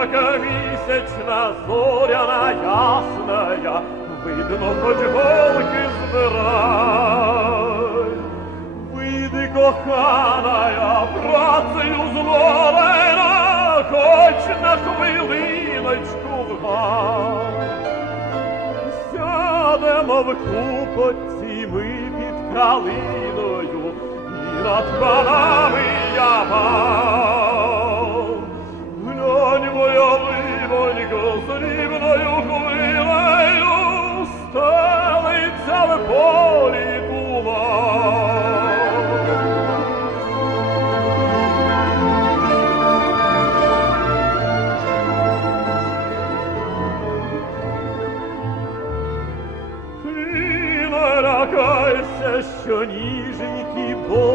яка місячна зоряна ясная, видно, хоч голки збирай. Вийди, коханая, працею зловена, хоч на хвилиночку в гай. Сядемо в купоці ми під калиною, і над панами срібною хвилею, стелиться в полі що ніженькі босі